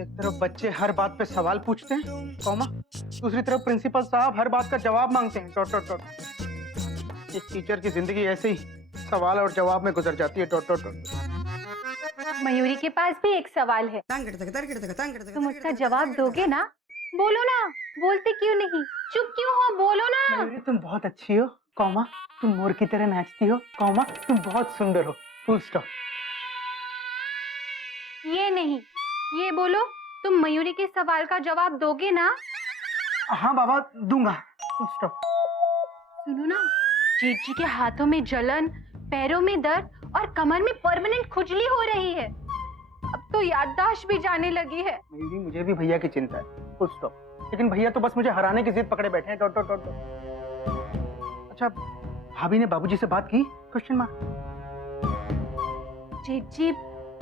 एक तरफ बच्चे हर बात पे सवाल पूछते हैं, कॉमा, दूसरी तरफ प्रिंसिपल साहब हर बात का जवाब मांगते हैं, डॉट डॉट डॉट। एक टीचर की जिंदगी ऐसे ही सवाल और जवाब में गुजर जाती है, डॉट डॉट डॉट। मयूरी के पास भी एक सवाल है, तुम उसका जवाब दोगे ना? बोलो ना, बोलते क्यों नहीं? चुप क्यों हो? बोलो ना। मयूरी तुम बहुत अच्छी हो, कॉमा, तुम मोर की तरह नाचती हो, कॉमा, तुम बहुत सुंदर हो, फुल स्टॉप। ये नहीं, ये बोलो, तुम मयूरी के सवाल का जवाब दोगे ना? हाँ बाबा, दूंगा, फुल स्टॉप। सुनो ना, जेठ जी के हाथों में जलन, पैरों में दर्द और कमर में परमानेंट खुजली हो रही है। अब तो याददाश्त भी जाने लगी है। मयूरी मुझे भी भैया की चिंता है, फुल स्टॉप। लेकिन भैया तो बस मुझे हराने की जिद पकड़े बैठे हैं, डॉट डॉट डॉट डॉट। अच्छा, भाभी ने बाबूजी से बात की? Question mark. जेठ जी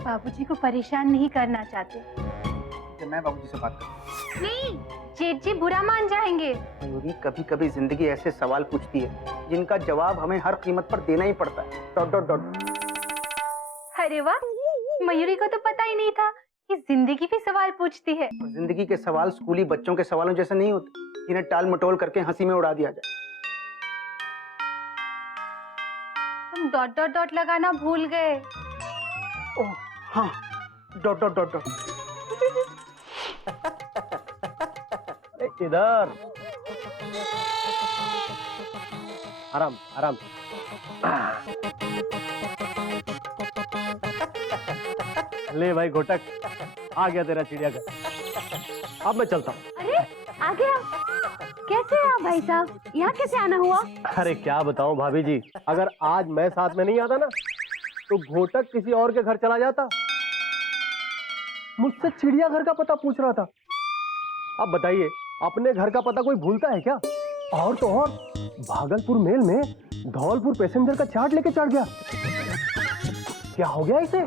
बाबूजी को परेशान नहीं करना चाहते। तो मैं बाबूजी से बात करूं? नहीं, जेठ जी बुरा मान जाएंगे। मयूरी कभी कभी जिंदगी ऐसे सवाल पूछती है जिनका जवाब हमें हर कीमत पर देना ही पड़ता है, डॉट डॉट डॉट। अरे वाह, मयूरी को तो पता ही नहीं था कि जिंदगी भी सवाल पूछती है। और जिंदगी के सवाल स्कूली बच्चों के सवालों जैसे नहीं होते जिन्हें टाल मटोल करके हंसी में उड़ा दिया जाए। तुम डॉट डॉट डॉट लगाना भूल गए। ओह हाँ, डॉट डॉट डॉट डॉट। इधर आराम आराम। ले भाई घोटक, आ गया तेरा चिड़ियाघर। अब मैं चलता हूँ। अरे आ गया? कैसे आप भाई साहब, यहाँ कैसे आना हुआ? अरे क्या बताऊं भाभी जी, अगर आज मैं साथ में नहीं आता ना तो घोटक किसी और के घर चला जाता। मुझसे चिड़ियाघर का पता पूछ रहा था। अब बताइए, अपने घर का पता कोई भूलता है क्या? और तो और भागलपुर मेल में धौलपुर पैसेंजर का चार्ट लेके चढ़ गया। क्या हो गया इसे?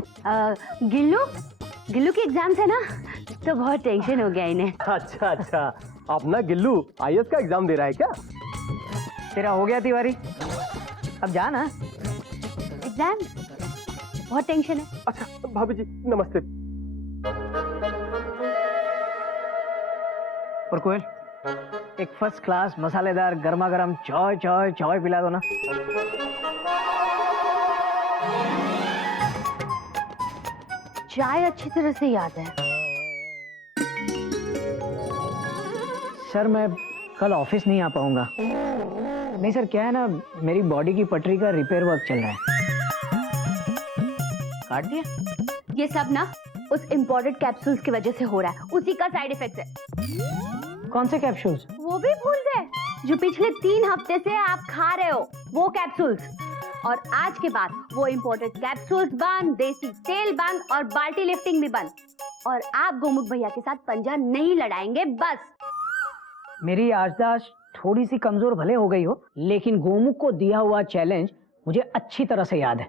गिल्लू की एग्जाम है ना, तो बहुत टेंशन हो गया इन्हें। अच्छा अच्छा, अपना गिल्लू आईएएस का एग्जाम दे रहा है क्या? तेरा हो गया तिवारी, अब जा ना। एग्जाम बहुत टेंशन है। अच्छा भाभी जी नमस्ते। और कोयल, एक फर्स्ट क्लास मसालेदार गर्मा गर्म चाय चाय चाय पिला दो ना। चाय अच्छी तरह से याद है। सर मैं कल ऑफिस नहीं आ पाऊंगा। नहीं सर, क्या है ना, मेरी बॉडी की पटरी का रिपेयर वर्क चल रहा है। काट दिया? ये सब ना उस इम्पोर्टेड कैप्सूल्स की वजह से हो रहा है, उसी का साइड इफेक्ट है। कौन से कैप्सूल्स? वो भी भूल गए? जो पिछले 3 हफ्ते से आप खा रहे हो वो कैप्सूल्स। और आज के बाद वो इम्पोर्टेड कैप्सूल्स बंद, देसी तेल बंद और बाल्टी लिफ्टिंग भी बंद। और आप गोमुख भैया के साथ पंजा नहीं लड़ाएंगे, बस। मेरी याददाश्त थोड़ी सी कमजोर भले हो गई हो, लेकिन गोमुख को दिया हुआ चैलेंज मुझे अच्छी तरह से याद है।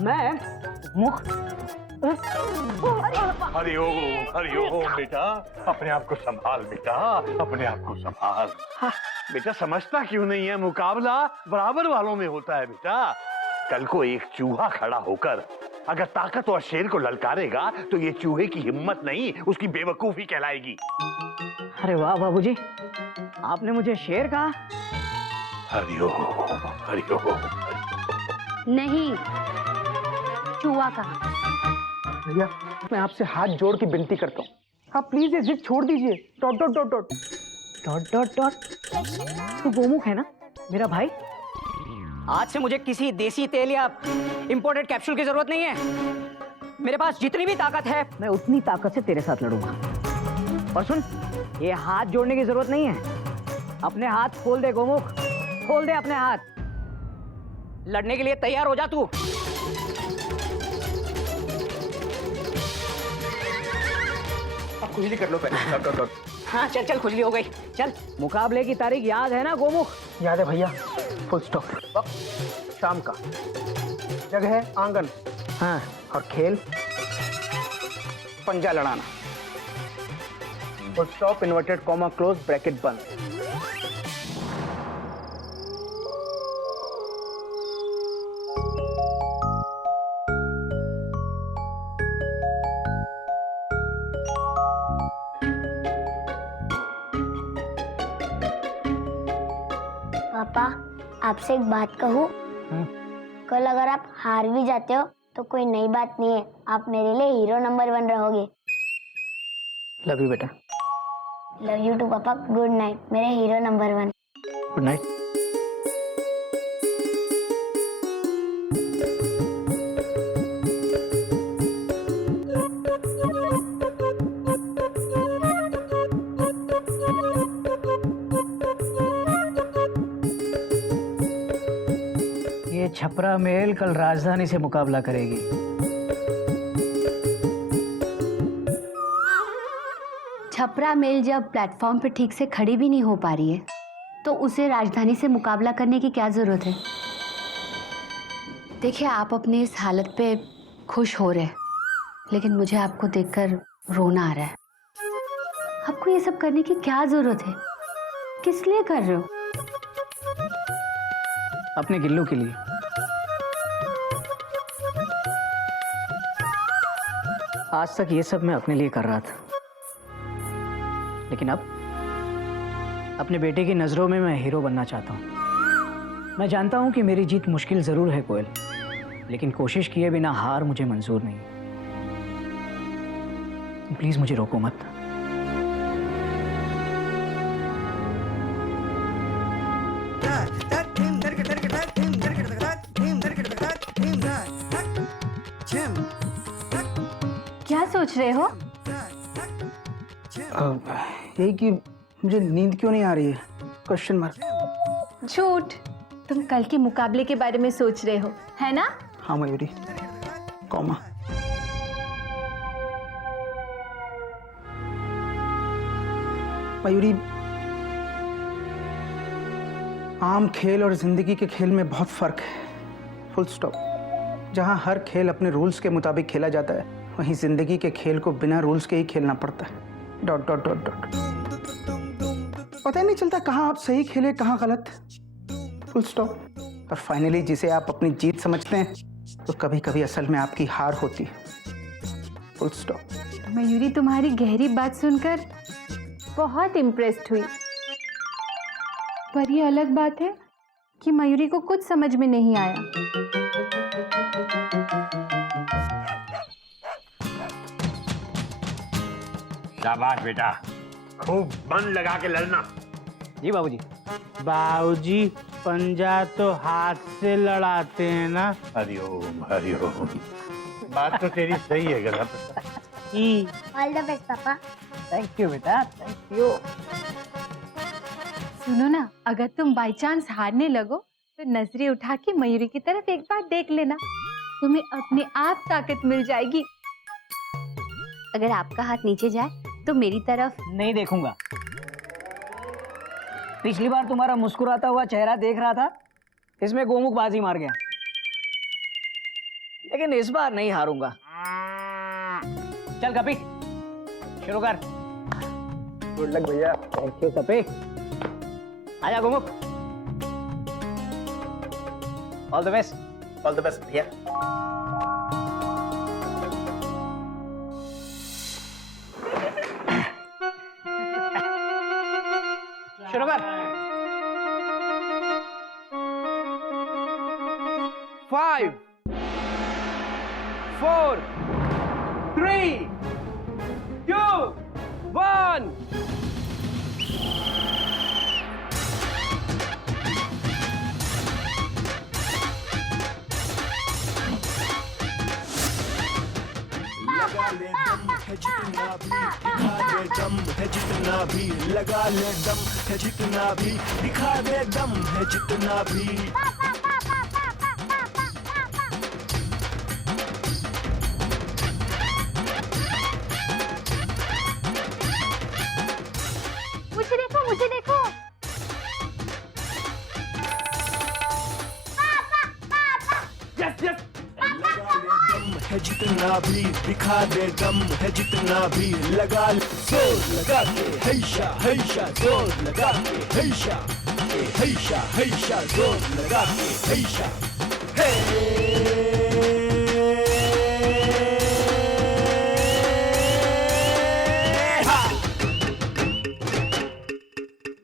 मैं मुख हरिओम बेटा, अपने आप को संभाल बेटा, अपने आप को संभाल। बेटा समझता क्यों नहीं है, मुकाबला बराबर वालों में होता है बेटा। कल को एक चूहा खड़ा होकर अगर ताकतवर शेर को ललकारेगा तो ये चूहे की हिम्मत नहीं, उसकी बेवकूफी कहलाएगी। अरे वाह बाबूजी, आपने मुझे शेर कहा। हरिओम हरिओम। नहीं, चूहा कहा। भैया मैं आपसे हाथ जोड़ के विनती करता हूँ, आप प्लीज ये जिद छोड़ दीजिए, dot dot dot dot dot dot dot. तू गोमुख है ना मेरा भाई? आज से मुझे किसी देसी तेल या इंपोर्टेड कैप्सूल की जरूरत नहीं है। मेरे पास जितनी भी ताकत है मैं उतनी ताकत से तेरे साथ लड़ूंगा। और सुन, ये हाथ जोड़ने की जरूरत नहीं है। अपने हाथ खोल दे गोमुख, खोल दे अपने हाथ। लड़ने के लिए तैयार हो जा तू। आप खुजली कर लो पहले, डॉट डॉट डॉट। हाँ चल चल, खुजली हो गई। चल, मुकाबले की तारीख याद है ना गोमुख? याद है भैया, फुल स्टॉप। वक्त शाम का, जगह है आंगन, हाँ, और खेल पंजा लड़ाना। Full stop, inverted comma, close bracket बंद। आपसे एक बात कहूँ? कल अगर आप हार भी जाते हो तो कोई नई बात नहीं है, आप मेरे लिए हीरो नंबर 1 रहोगे। लव यू बेटा। लव यू टू पापा। गुड नाइट मेरे हीरो नंबर 1। Good night. ये छपरा मेल कल राजधानी से मुकाबला करेगी। छपरा मेल जब प्लेटफॉर्म पे ठीक से खड़ी भी नहीं हो पा रही है तो उसे राजधानी से मुकाबला करने की क्या जरूरत है? देखिए, आप अपनी इस हालत पे खुश हो रहे हैं, लेकिन मुझे आपको देखकर रोना आ रहा है। आपको ये सब करने की क्या जरूरत है? किस लिए कर रहे हो? अपने गिल्लू के लिए। आज तक ये सब मैं अपने लिए कर रहा था, लेकिन अब अपने बेटे की नजरों में मैं हीरो बनना चाहता हूँ। मैं जानता हूँ कि मेरी जीत मुश्किल जरूर है कोयल, लेकिन कोशिश किए बिना हार मुझे मंजूर नहीं। प्लीज मुझे रोको मत। क्या सोच रहे हो? यही कि मुझे नींद क्यों नहीं आ रही है? Question mark. झूठ। तुम कल के मुकाबले के बारे में सोच रहे हो, है ना? हाँ मयूरी, कॉमा। मयूरी, आम खेल और जिंदगी के खेल में बहुत फर्क है। Full stop. जहाँ हर खेल अपने रूल्स के मुताबिक खेला जाता है, वहीं जिंदगी के खेल को बिना रूल्स के ही खेलना पड़ता है। Dot dot dot dot. पता ही नहीं चलता कहाँ आप सही खेले कहाँ गलत। Full stop. और फाइनली जिसे आप अपनी जीत समझते हैं, तो कभी कभी असल में आपकी हार होती है। Full stop. मयूरी, तुम्हारी गहरी बात सुनकर बहुत इम्प्रेस्ड हुई, पर ये अलग बात है कि मयूरी को कुछ समझ में नहीं आया। शाबाश बेटा, खूब मन लगा के लड़ना। जी बाबूजी। बाबूजी, पंजा तो हाथ से लड़ाते हैं ना। हरिओम हरिओम। बात तो तेरी सही है गलत। ऑल द बेस्ट पापा। थैंक यू बेटा, थैंक यू। सुनो ना, अगर तुम बाई चांस हारने लगो तो नजरें उठा के मयूरी की तरफ एक बार देख लेना, तुम्हें अपने आप ताकत मिल जाएगी। अगर आपका हाथ नीचे जाए तो मेरी तरफ। नहीं देखूंगा। पिछली बार तुम्हारा मुस्कुराता हुआ चेहरा देख रहा था, इसमें गोमुख बाजी मार गया, लेकिन इस बार नहीं हारूंगा। चल कपी, शुरू कर। गुड लक भैया। थैंक यू कपी। आजा Gomukh. All the best. All the best भैया। शुरू कर। 5 4 3 2 1। जितना भी लगा ले दम है, जितना भी दिखा दे दम है, जितना भी। मुझे देखो, मुझे देखो। Yes yes. है जितना भी दिखा दे दम है, जितना भी लगा ले जोर लगा के, हैशा हैशा जोर लगा के, हैशा हैशा हैशा जोर लगा के, हैशा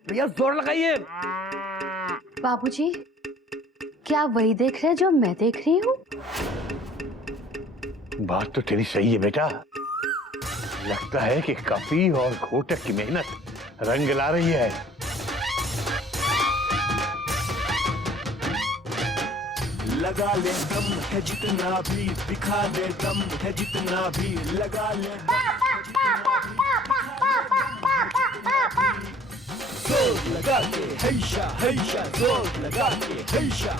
भैया जोर लगाइए। बाबूजी, क्या वही देख रहे जो मैं देख रही हूँ? बात तो तेरी सही है बेटा। लगता है कि कपी और घोटक की मेहनत रंग ला रही है। लगा ले दम है जितना भी, दिखा दे दम है जितना भी, लगा ले जोर लगा के हैशा हैशा, जोर लगा के हैशा,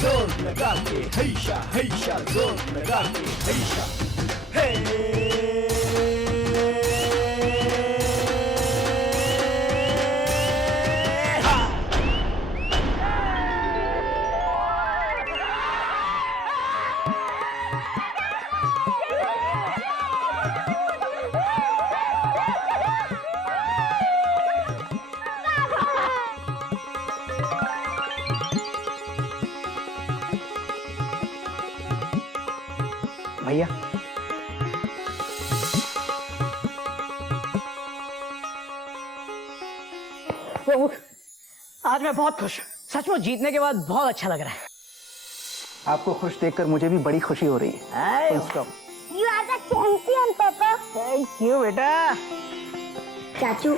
जोर लगा के हैशा हैशा, जोर लगा के हैशा हे। भैया वो, आज मैं बहुत खुश हूँ। सचमुच जीतने के बाद बहुत अच्छा लग रहा है। आपको खुश देखकर मुझे भी बड़ी खुशी हो रही है। Full stop. You are the champion, पापा। थैंक यू बेटा। चाचू,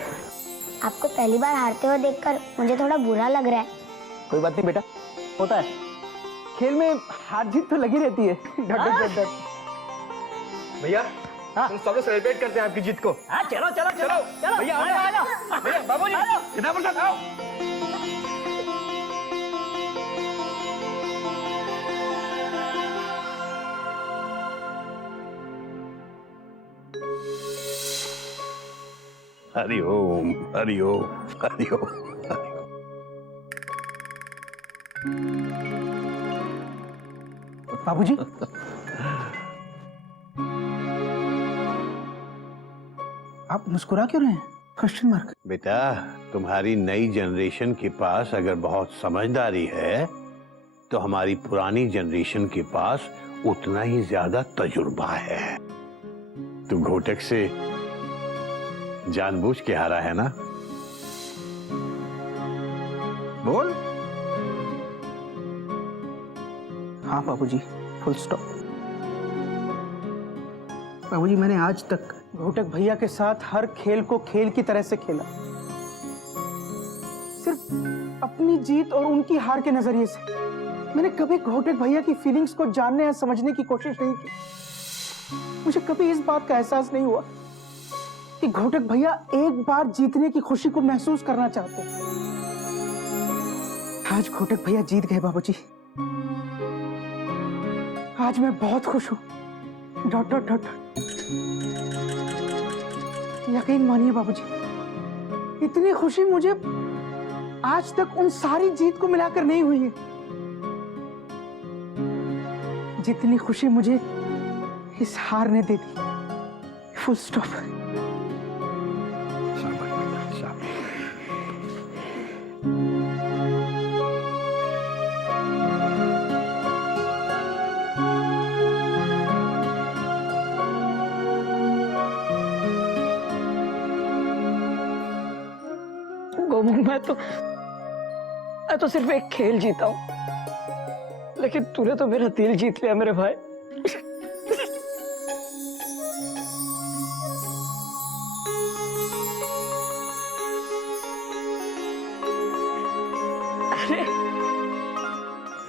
आपको पहली बार हारते हुए देखकर मुझे थोड़ा बुरा लग रहा है। कोई बात नहीं बेटा, होता है। खेल में हार जीत तो लगी रहती है। डट। भैया हम सब लोग सेलिब्रेट करते हैं आपकी जीत को। हाँ चलो चलो चलो चलो भैया आ जाओ। भैया बाबूजी कितना प्रसाद आओ। हरि ओम हरि ओम हरि ओम। बाबूजी, आप मुस्कुरा क्यों रहे हैं? Question mark. बेटा, तुम्हारी नई जनरेशन के पास अगर बहुत समझदारी है तो हमारी पुरानी जनरेशन के पास उतना ही ज्यादा तजुर्बा है। तू घोटक से जानबूझ के हारा है ना? बोल। हाँ बाबूजी, फुल स्टॉप। बाबूजी, मैंने आज तक घोटक भैया के साथ हर खेल को खेल की तरह से खेला, सिर्फ अपनी जीत और उनकी हार के नजरिए से। मैंने कभी घोटक भैया की फीलिंग्स को जानने या समझने की कोशिश नहीं की। मुझे कभी इस बात का एहसास नहीं हुआ कि घोटक भैया एक बार जीतने की खुशी को महसूस करना चाहते हैं। आज घोटक भैया जीत गए बाबूजी। आज मैं बहुत खुश हूँ। Dot dot dot. यकीन मानिए बाबूजी, इतनी खुशी मुझे आज तक उन सारी जीत को मिलाकर नहीं हुई है जितनी खुशी मुझे इस हार ने दे दी। Full stop. गोमू, मैं तो सिर्फ एक खेल जीता हूं, लेकिन तूने तो मेरा दिल जीत लिया मेरे भाई।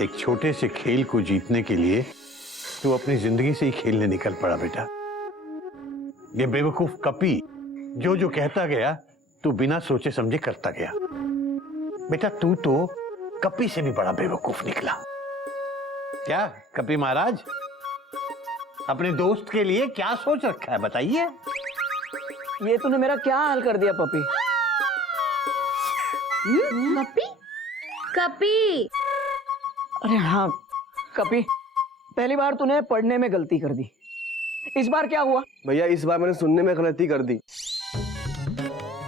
एक छोटे से खेल को जीतने के लिए तू अपनी जिंदगी से ही खेलने निकल पड़ा बेटा। ये बेवकूफ कपी जो कहता गया तू बिना सोचे समझे करता गया। बेटा, तू तो कपी से भी बड़ा बेवकूफ निकला। क्या कपी महाराज, अपने दोस्त के लिए क्या सोच रखा है बताइए? ये तूने मेरा क्या हाल कर दिया पपी। कपी? कपी? अरे हाँ कपी, पहली बार तूने पढ़ने में गलती कर दी। इस बार क्या हुआ? भैया इस बार मैंने सुनने में गलती कर दी।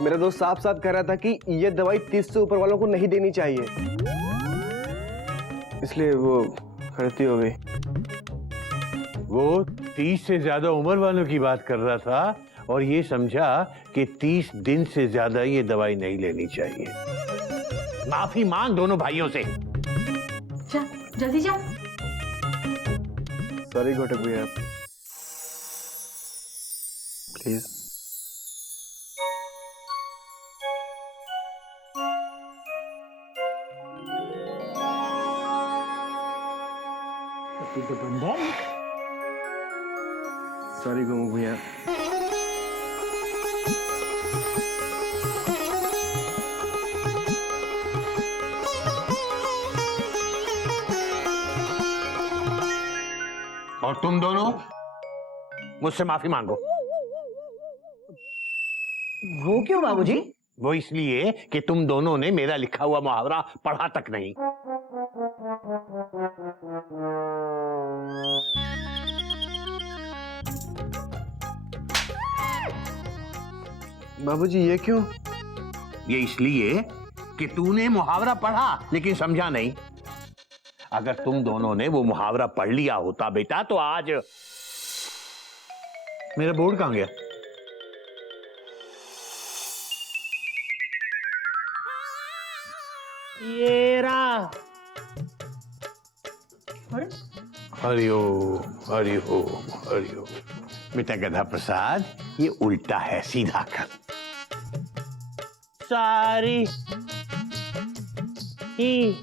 मेरा दोस्त साफ साफ कह रहा था कि ये दवाई 30 से ऊपर वालों को नहीं देनी चाहिए, इसलिए वो गलती हो गई। वो 30 से ज्यादा उम्र वालों की बात कर रहा था और ये समझा कि 30 दिन से ज्यादा ये दवाई नहीं लेनी चाहिए। माफी मांग दोनों भाइयों से। जल्दी जा। सॉरी घोटक भैया, प्लीज। सॉरी गोमू भैया। और तुम दोनों मुझसे माफी मांगो। वो क्यों बाबूजी? वो इसलिए कि तुम दोनों ने मेरा लिखा हुआ मुहावरा पढ़ा तक नहीं। बाबूजी ये क्यों? ये इसलिए कि तूने मुहावरा पढ़ा लेकिन समझा नहीं। अगर तुम दोनों ने वो मुहावरा पढ़ लिया होता बेटा तो आज मेरा बोर्ड कहां गया? ये रहा। हरिओम हरिओम हरिओम। बेटा गधा प्रसाद, ये उल्टा है, सीधा कर। सारी ही।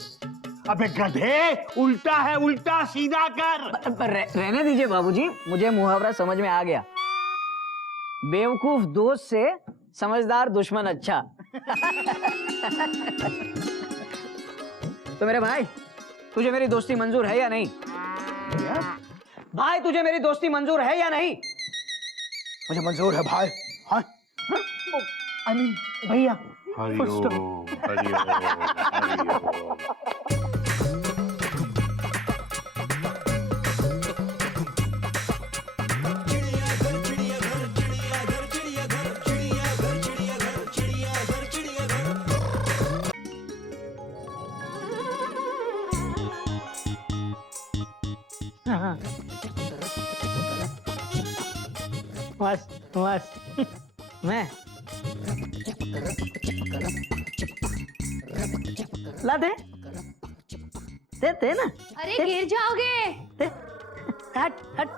अबे गधे, उल्टा है, उल्टा सीधा कर। रहने दीजिए बाबूजी, मुझे मुहावरा समझ में आ गया। बेवकूफ दोस्त से समझदार दुश्मन अच्छा। तो मेरे भाई, तुझे मेरी दोस्ती मंजूर है या नहीं? भाई तुझे मेरी दोस्ती मंजूर है या नहीं? मुझे मंजूर है भाई। हाँ आई मीन भैया। हरिओम हरिओम हरिओम। मस्त मस्त। मैं ला दे दे ना। अरे गिर जाओगे। दे। हट हट।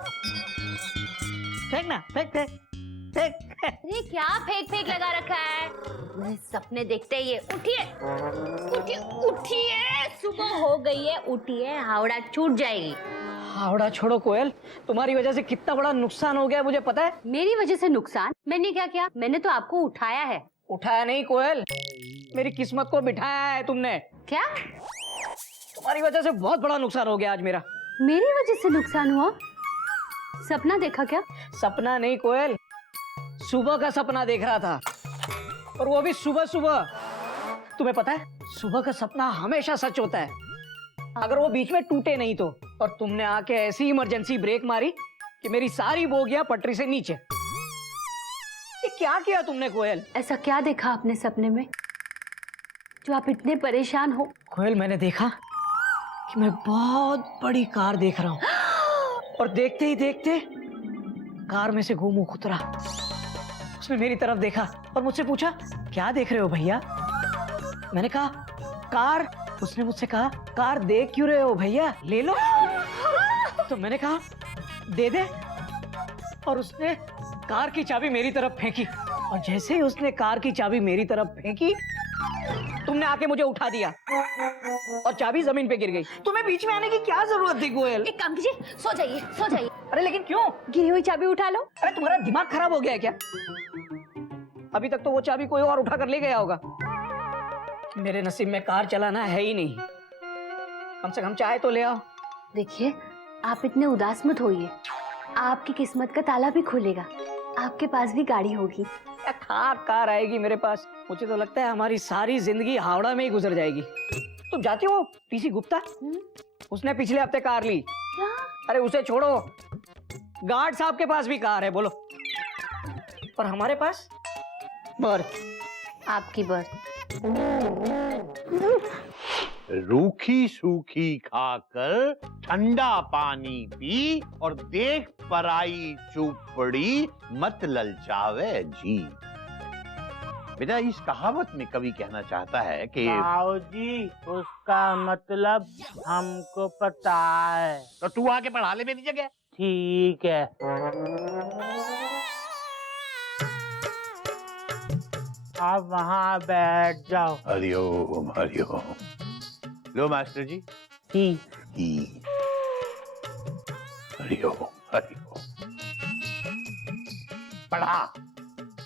फेंक ना, फेंक फेंक फेंक। अरे क्या फेंक फेंक लगा रखा है? मैं सपने देखते ही है। उठिए उठिए उठिए, सुबह हो गई है, उठिए, हावड़ा छूट जाएगी। हावड़ा छोड़ो कोयल, तुम्हारी वजह से कितना बड़ा नुकसान हो गया मुझे पता है। मेरी वजह से नुकसान? मैंने क्या किया? मैंने तो आपको उठाया है। उठाया नहीं कोयल, मेरी किस्मत को बिठाया है तुमने। क्या? तुम्हारी वजह से बहुत बड़ा नुकसान हो गया आज मेरा। मेरी वजह से नुकसान हुआ? सपना देखा क्या? सपना नहीं कोयल, सुबह का सपना देख रहा था, और वो भी सुबह सुबह। तुम्हें पता है, सुबह का सपना हमेशा सच होता है अगर वो बीच में टूटे नहीं तो। और तुमने आके ऐसी इमरजेंसी ब्रेक मारी कि मेरी सारी बोगियां पटरी से नीचे। ये क्या किया तुमने कोयल? ऐसा क्या देखा आपने सपने में जो आप इतने परेशान हो? कोयल, मैंने देखा कि मैं बहुत बड़ी कार देख रहा हूँ, और देखते ही देखते कार में से गोमू उतरा। उसने मेरी तरफ देखा और मुझसे पूछा, क्या देख रहे हो भैया? मैंने कहा, कार। उसने मुझसे कहा, कार देख क्यों रहे हो भैया, ले लो। तो मैंने कहा, दे दे। और उसने कार की चाबी मेरी तरफ फेंकी, और जैसे ही उसने कार की चाबी मेरी तरफ फेंकी, तुमने आके मुझे उठा दिया और चाबी जमीन पे गिर गई। तुम्हें बीच में आने की क्या जरूरत थी कोयल? एक काम कीजिए, सो जाइए सो जाइए। अरे लेकिन क्यों? गिरी हुई चाबी उठा लो। अरे तुम्हारा दिमाग खराब हो गया है क्या? अभी तक तो वो चाबी कोई और उठा कर ले गया होगा। मेरे नसीब में कार चलाना है ही नहीं। कम से कम चाय तो ले आओ। देखिए, आप इतने उदास मत होइए, आपकी किस्मत का ताला भी खुलेगा, आपके पास भी गाड़ी होगी। क्या कार आएगी मेरे पास? मुझे तो लगता है हमारी सारी जिंदगी हावड़ा में ही गुजर जाएगी। तुम जाती हो पीसी गुप्ता? उसने पिछले हफ्ते कार ली। क्या? अरे उसे छोड़ो, गार्ड साहब के पास भी कार है, बोलो। और हमारे पास बर्थ। आपकी बर्थ। रूखी सूखी खाकर ठंडा पानी पी, और देख पराई चुपड़ी, मत ललचावे जी। बेटा इस कहावत में कवि कहना चाहता है कि बाबूजी उसका मतलब हमको पता है। तो तू आके पढ़ा ले मेरी जगह। ठीक है। आप वहाँ बैठ जाओ। हरिओम हरिओम। लो मास्टर जी। ठीक। हरिओम हरिओम। पढ़ा।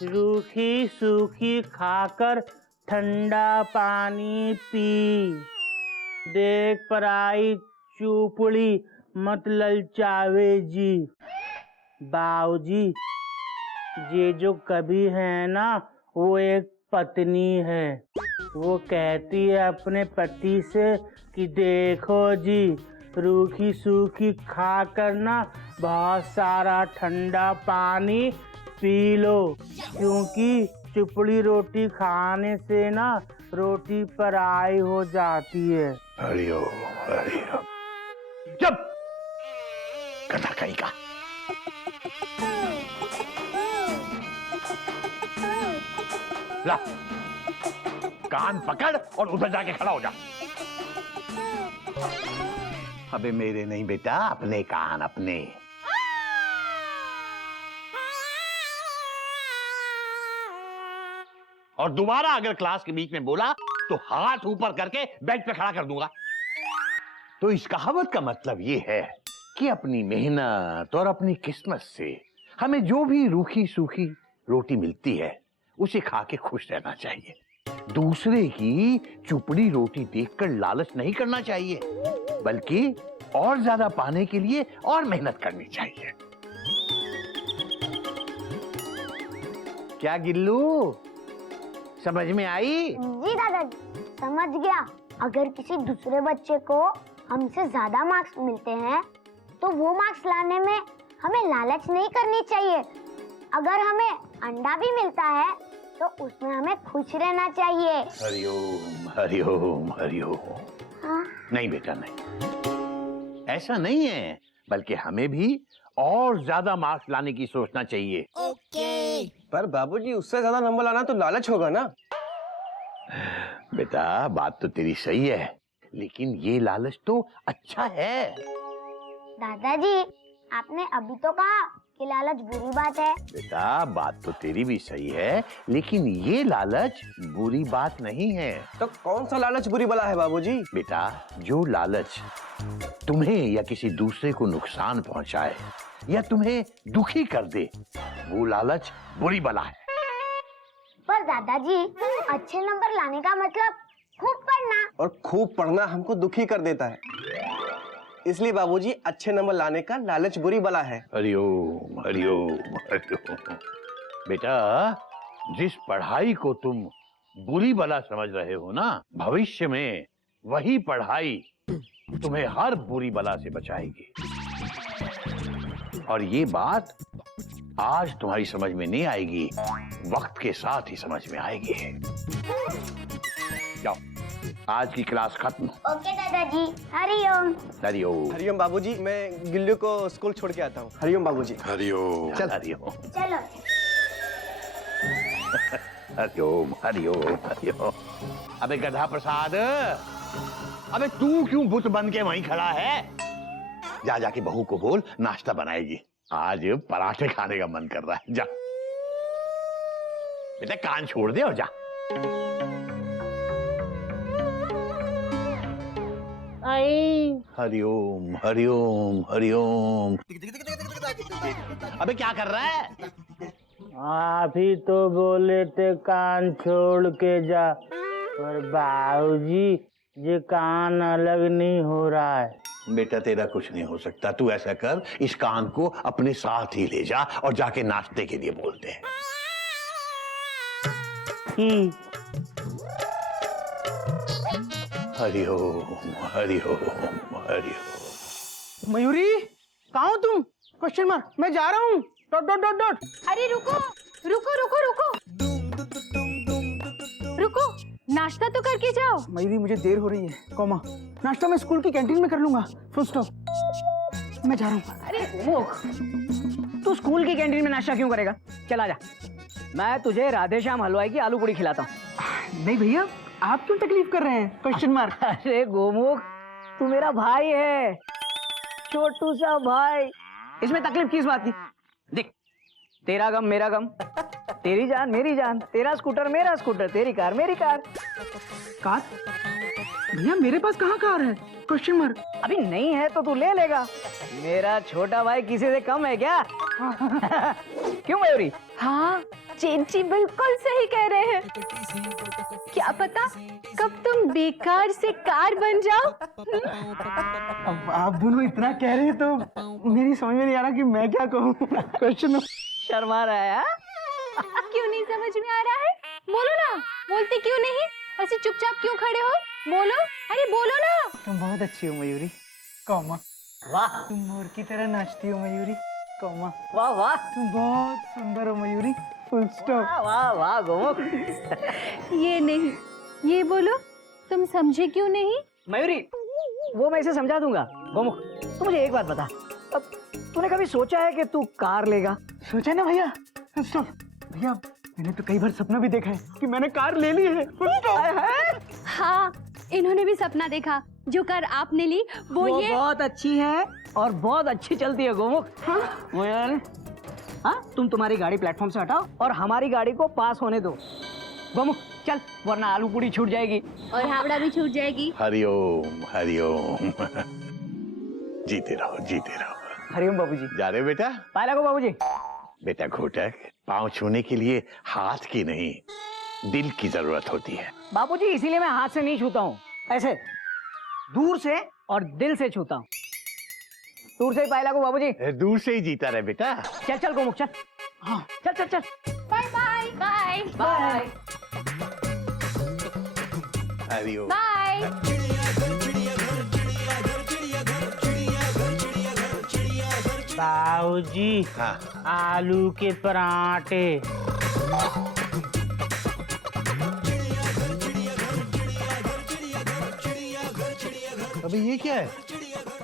रूखी सूखी खाकर ठंडा पानी पी, देख पराई चूपड़ी मत ललचावे जी। बाऊजी ये जो कवि है ना वो एक पत्नी है। वो कहती है अपने पति से कि देखो जी रूखी सूखी खाकर ना बहुत सारा ठंडा पानी पी लो, क्योंकि चुपड़ी रोटी खाने से ना रोटी पराई हो जाती है। हरिओम हरिओम। चुप कथा कहीं का। ला कान पकड़ और उधर जाके खड़ा हो जा। अबे मेरे नहीं बेटा, अपने कान अपने। और दोबारा अगर क्लास के बीच में बोला तो हाथ ऊपर करके बेंच पे खड़ा कर दूंगा। तो इस कहावत का मतलब ये है कि अपनी मेहनत और अपनी किस्मत से हमें जो भी रूखी सूखी रोटी मिलती है उसे खा के खुश रहना चाहिए। दूसरे की चुपड़ी रोटी देखकर लालच नहीं करना चाहिए, बल्कि और ज्यादा पाने के लिए और मेहनत करनी चाहिए। क्या गिल्लू, समझ में आई? जी दादाजी, समझ गया। अगर किसी दूसरे बच्चे को हमसे ज्यादा मार्क्स मिलते हैं तो वो मार्क्स लाने में हमें लालच नहीं करनी चाहिए। अगर हमें अंडा भी मिलता है तो उसमें हमें खुश रहना चाहिए। हरिओम हरिओम हरिओम। हाँ? नहीं बेटा नहीं, ऐसा नहीं है, बल्कि हमें भी और ज्यादा मार्क्स लाने की सोचना चाहिए। पर बाबूजी उससे ज्यादा नंबर लाना तो लालच होगा ना। बेटा बात तो तेरी सही है, लेकिन ये लालच तो अच्छा है। दादाजी आपने अभी तो कहा कि लालच बुरी बात है। बेटा बात तो तेरी भी सही है, लेकिन ये लालच बुरी बात नहीं है। तो कौन सा लालच बुरी बला है बाबूजी? बेटा जो लालच तुम्हें या किसी दूसरे को नुकसान पहुंचाए या तुम्हें दुखी कर दे, वो लालच बुरी बला है। पर दादाजी अच्छे नंबर लाने का मतलब खूब पढ़ना। और खूब पढ़ना हमको दुखी कर देता है, इसलिए बाबूजी अच्छे नंबर लाने का लालच बुरी बला है। हरिओम हरिओम हरिओम। बेटा जिस पढ़ाई को तुम बुरी बला समझ रहे हो ना, भविष्य में वही पढ़ाई तुम्हें हर बुरी बला से बचाएगी। और ये बात आज तुम्हारी समझ में नहीं आएगी, वक्त के साथ ही समझ में आएगी। जाओ आज की क्लास खत्म। ओके दादाजी, हरिओम। हरिओम हरिओम बाबूजी, मैं गिल्लू को स्कूल छोड़ के आता हूँ। हरिओम बाबूजी। हरिओम चल हरिओम चलो। हरिओम हरिओम हरिओम। अबे गधा प्रसाद, अबे तू क्यों बुत बन के वहीं खड़ा है? जा जाके बहू को बोल नाश्ता बनाएगी, आज पराठे खाने का मन कर रहा है। जा बेटा कान छोड़ दे और जा। आई हरिओम हरिओम हरिओम। अबे क्या कर रहा है? आप ही तो बोले थे कान छोड़ के जा, पर बाबूजी ये कान अलग नहीं हो रहा है। बेटा तेरा कुछ नहीं हो सकता, तू ऐसा कर इस कान को अपने साथ ही ले जा और जाके नाश्ते के लिए बोलते हैं। हरिओम हरिओम हरिओम। मयूरी कहाँ हो तुम? Question mark. मैं जा रहा हूँ। Dot dot dot dot. अरे रुको रुको रुको रुको रुको, नाश्ता तो करके जाओ। मयूरी मुझे देर हो रही है, कॉमा नाश्ता मैं स्कूल की कैंटीन में कर लूंगा, फुल स्टॉप। मैं जा रहा हूँ। अरे तू तू स्कूल की कैंटीन में नाश्ता क्यों करेगा? चला जा, मैं तुझे राधेश्याम हलवाई की आलू पूड़ी खिलाता हूँ। नहीं भैया, आप क्यों तकलीफ कर रहे हैं? Question mark. अरे गोमुख, तू मेरा भाई है, छोटू सा भाई, इसमें तकलीफ किस बात की? देख, तेरा गम मेरा गम, तेरी जान मेरी जान, तेरा स्कूटर मेरा स्कूटर, तेरी कार मेरी कार। कार? भैया मेरे पास कहाँ कार है? Question mark. अभी नहीं है तो तू ले लेगा। मेरा छोटा भाई किसी से कम है क्या? क्यों मयूरी? हाँ, चेंची बिल्कुल सही कह रहे हैं। क्या पता कब तुम बेकार से कार बन जाओ। अब आप दोनों इतना कह रहे हैं तो मेरी समझ में नहीं आ रहा कि मैं क्या कहूँ। क्वेश्चन शर्मा रहा है? क्यों नहीं समझ में आ रहा है? बोलो ना, बोलते क्यों नहीं? ऐसे चुपचाप क्यों खड़े हो? बोलो, अरे बोलो ना। तुम बहुत अच्छी हो मयूरी, कौमा। वाह तुम मोर की तरह नाचती हो मयूरी, कौमा। वाह वाह तुम बहुत सुंदर हो मयूरी, फुल स्टॉप। वाह वाह गोमुख। ये नहीं, ये बोलो, तुम समझे क्यों नहीं? मयूरी, वो मैं इसे समझा दूंगा। गोमुख, तू मुझे एक बात बता, अब तूने कभी सोचा है कि तू कार लेगा? सोचा ना भैया, फुल स्टॉप। भैया मैंने तो कई बार सपना भी देखा है कि मैंने कार ले ली है, फुल स्टॉप। हाँ, इन्होंने भी सपना देखा, जो कार आपने ली वो ये। बहुत अच्छी है और बहुत अच्छी चलती है गोमुख। हाँ? हाँ, तुम तुम्हारी गाड़ी प्लेटफॉर्म से हटाओ और हमारी गाड़ी को पास होने दो। गोमुख चल, वरना आलू पूड़ी छूट जाएगी और हावड़ा भी छूट जाएगी। हरिओम हरिओम। जीते रहो जीते रहो। हरिओम बाबूजी। जा रहे बेटा? पायला को बाबूजी। बेटा घोटक, पाँव छूने के लिए हाथ की नहीं दिल की जरूरत होती है। बाबूजी, इसीलिए मैं हाथ से नहीं छूता हूँ, ऐसे दूर से और दिल से छूता हूँ। दूर से ही पायला को बाबूजी। दूर से ही जीता रहे बेटा। चल चल गोमुख चल। हाँ चल चल चल। Bye bye bye bye Hari Om. Bye. बाबूजी, हाँ आलू के पराठे। अबे ये क्या है?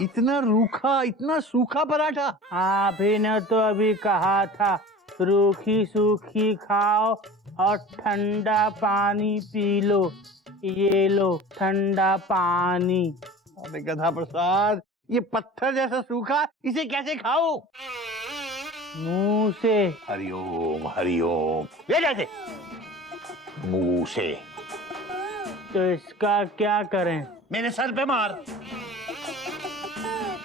इतना रूखा, इतना सूखा पराठा। आप ही ने तो अभी कहा था रूखी सूखी खाओ और ठंडा पानी पी लो। ये लो ठंडा पानी। अबे गधा प्रसाद, ये पत्थर जैसा सूखा, इसे कैसे खाओ? मुंह से। हरिओम हरिओम। ये कैसे? मुंह से। तो इसका क्या करें? मेरे सर पे मार।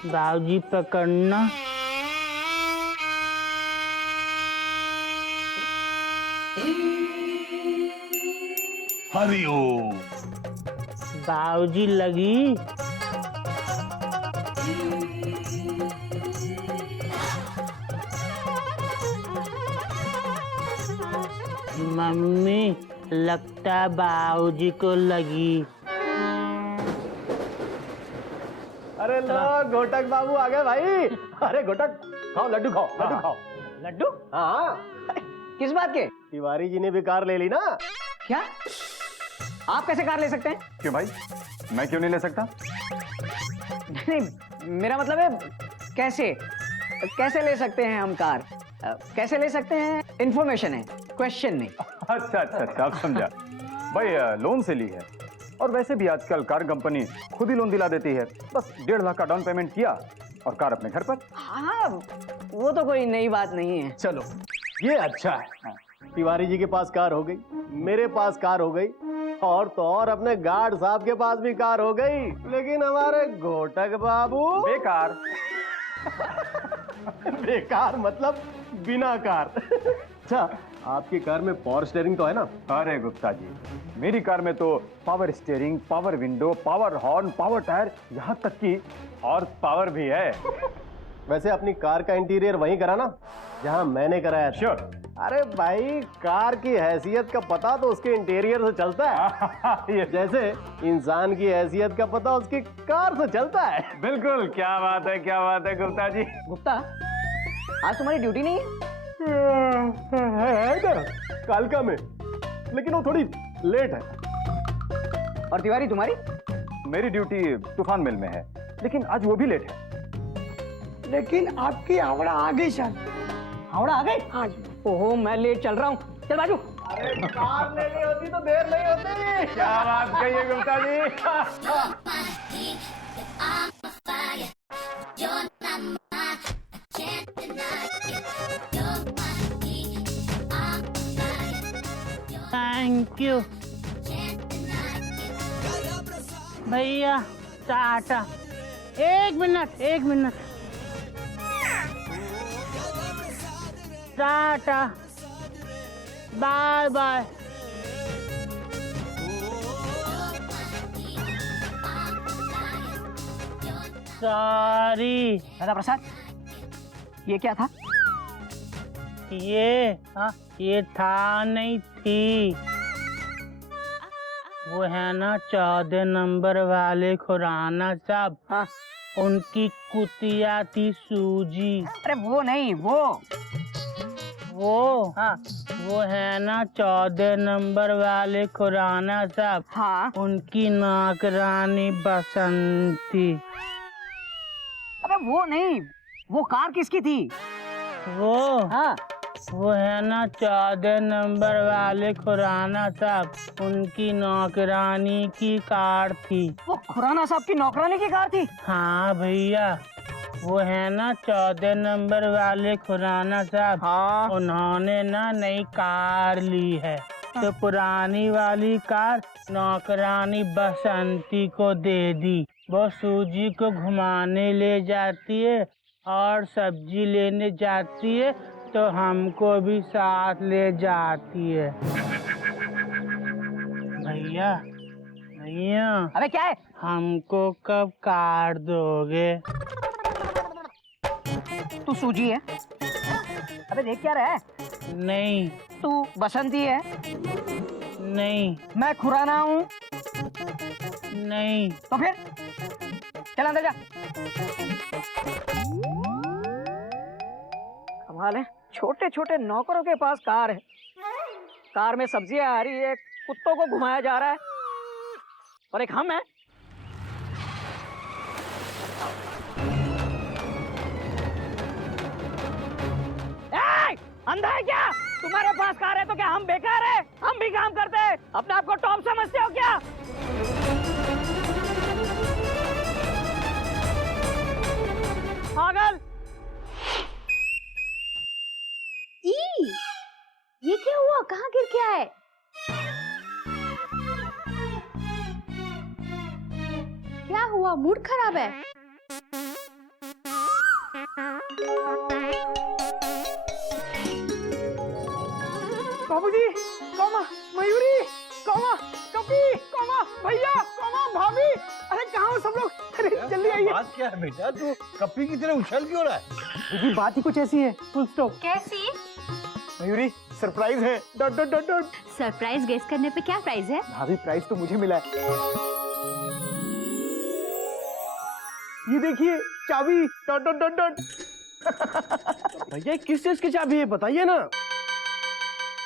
बाबूजी पकड़ना। हरिओम। बाबूजी लगी। मम्मी, लगता बाबूजी को लगी। अरे लो, घोटक बाबू आ गए भाई। अरे घोटक खाओ, लड्डू खाओ, लड्डू खाओ। लड्डू? हाँ, किस बात के? तिवारी जी ने भी कार ले ली ना। क्या आप कैसे कार ले सकते हैं? क्यों भाई, मैं क्यों नहीं ले सकता? नहीं, मेरा मतलब है कैसे कैसे ले सकते हैं हम कार? कैसे ले सकते हैं? इंफॉर्मेशन है, क्वेश्चन नहीं। अच्छा अच्छा अच्छा, आप समझा भाई। लोन से ली है, और वैसे भी आजकल कार कंपनी खुद ही लोन दिला देती है। बस 1.5 लाख का डाउन पेमेंट किया और कार अपने घर पर। हाँ, वो तो कोई नई बात नहीं है। चलो, ये अच्छा है। तिवारी जी के पास कार हो गई, मेरे पास कार हो गई, और तो और अपने गार्ड साहब के पास भी कार हो गई। लेकिन हमारे घोटक बाबू बेकार। बेकार मतलब बिना कार। अच्छा, आपकी कार में पावर स्टीयरिंग तो है ना? अरे गुप्ता जी, मेरी कार में तो power steering, power window, power horn, power tyre, यहाँ तक कि हॉर्स पावर भी है। वैसे अपनी कार का इंटीरियर वहीं करा ना जहां मैंने कराया था? श्योर। अरे भाई, कार की हैसियत का पता तो उसके इंटीरियर से चलता है। ये जैसे इंसान की हैसियत का पता उसकी कार से चलता है। बिल्कुल, क्या बात है, क्या बात है गुप्ता जी। गुप्ता, आज तुम्हारी ड्यूटी नहीं है? है इधर कालका में, लेकिन वो थोड़ी लेट है। और तिवारी तुम्हारी? मेरी ड्यूटी तूफान मिल में है, लेकिन आज वो भी लेट है। लेकिन आपकी आवड़ा आ गई शायद। हावड़ा आ गई? हाँ जी। ओहो मैं लेट चल रहा हूँ, चल बाजू। अरे कार लेनी होती तो देर नहीं होती। क्या बात कही गुप्ता जी। थैंक यू भैया। टाटा। एक मिनट टाटा बाय बाय। सॉरी। दादा प्रसाद, ये क्या था? ये था नहीं थी। वो है ना 14 नंबर वाले खुराना साहब। हाँ। उनकी कुतिया थी सूजी। अरे वो नहीं, वो हाँ, वो है ना 14 नंबर वाले खुराना साहब। हाँ। उनकी नौकरानी बसंती। अबे वो नहीं, वो कार किसकी थी? वो हाँ। वो है ना 14 नंबर वाले खुराना साहब। उनकी नौकरानी की कार थी। वो खुराना साहब की नौकरानी की कार थी? हाँ भैया, वो है ना 14 नंबर वाले खुराना साहब। हाँ। उन्होंने ना नई कार ली है, तो पुरानी वाली कार नौकरानी बसंती को दे दी। वो सूजी को घुमाने ले जाती है और सब्जी लेने जाती है, तो हमको भी साथ ले जाती है। भैया अबे क्या है? हमको कब कार दोगे? तू सूजी है? अबे देख क्या रहा है? नहीं तू बसंती है? नहीं मैं खुराना हूँ? नहीं। तो फिर चल अंदर जा। कमाल है, छोटे छोटे नौकरों के पास कार है। कार में सब्जियां आ रही है, कुत्तों को घुमाया जा रहा है, और एक हम है। अंधा है क्या? तुम्हारे पास कार है तो क्या हम बेकार है? हम भी काम करते हैं। अपने आप को टॉप समझते हो क्या? पागल। ये क्या हुआ? कहाँ गिर के आए? क्या हुआ? मूड खराब है? बाबूजी, कौमा, मयूरी, कौमा, कपी, कौमा, भैया, कौमा, भाभी, अरे कहाँ हो सब लोग? अरे जल्दी आइए। बात क्या है बेटा, तू कपी की तरह उछल क्यों रहा है? क्योंकि बात ही कुछ ऐसी है। Full stop. कैसी? मयूरी, सरप्राइज है। Dot dot dot dot. Surprise guess करने पे क्या प्राइस है? भाभी, प्राइज तो मुझे मिला है। ये देखिए, चाबी। Dot dot dot dot. भैया किस चीज की चाबी है बताइए ना,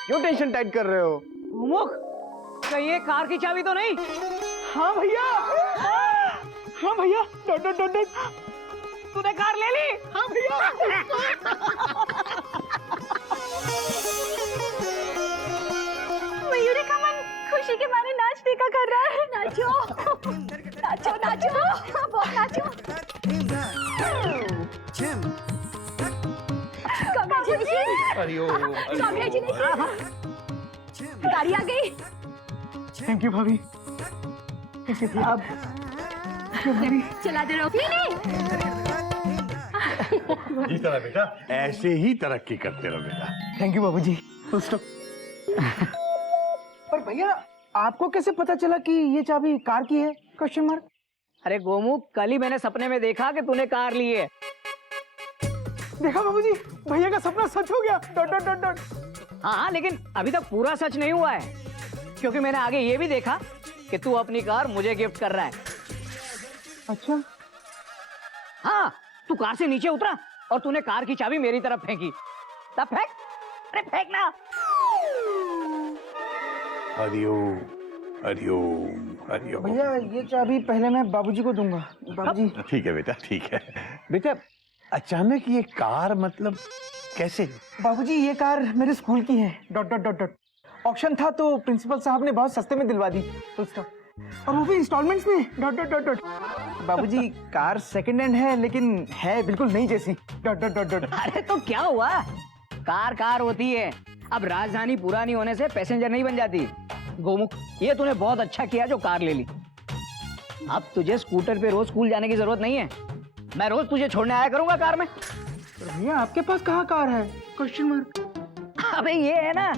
क्यों टेंशन टाइट कर रहे हो? मुख, कहीं ये कार की चाबी तो नहीं? हाँ भैया, हाँ भैया। Dot dot dot dot. तूने कार ले ली? हाँ भैया। मयूरी का मन खुशी के मारे नाचने का कर रहा है। नाचो नाचो नाचो, बहुत नाचो। गाड़ी आ गई। थैंक यू भाभी। आप चला दे रहो। इस तरह बेटा, ऐसे ही तरक्की करते रहो बेटा। थैंक यू बाबूजी। Full stop. पर भैया, आपको कैसे पता चला कि ये चाबी कार की है? Question mark. अरे गोमुख, कल ही मैंने सपने में देखा कि तूने कार ली है। देखा बाबूजी, भैया का सपना सच हो गया। Dot dot dot dot. हाँ, लेकिन अभी तक पूरा सच नहीं हुआ है, क्योंकि मैंने आगे ये भी देखा कि तू अपनी कार मुझे गिफ्ट कर रहा है। अच्छा। हाँ, तू कार से नीचे उतरा और तूने कार की चाबी मेरी तरफ फेंकी। तब फेंक, अरे फेंकना। हरिओम हरिओम हरिओम। भैया, ये चाबी पहले मैं बाबूजी को दूंगा। बाबूजी। ठीक है बेटा, ठीक है बेटा। अचानक ये कार मतलब कैसे? बाबूजी ये कार मेरे स्कूल की है dot dot dot dot. Auction था तो प्रिंसिपल साहब ने बहुत सस्ते में दिलवा दी, फुल स्टॉप, और वो भी इंस्टॉलमेंट्स में डॉट डॉट डॉट डॉट। बाबूजी कार सेकंड हैंड है लेकिन है बिल्कुल नई जैसी डॉट डॉट डॉट डॉट। अरे तो क्या हुआ, कार कार होती है। अब राजधानी पुरानी होने से पैसेंजर नहीं बन जाती। गोमुख, ये तूने बहुत अच्छा किया जो कार ले ली। अब तुझे स्कूटर पे रोज स्कूल जाने की जरूरत नहीं है। मैं रोज तुझे छोड़ने आया करूंगा कार में। भैया आपके पास कहाँ कार है? Question mark. अबे ये है ना।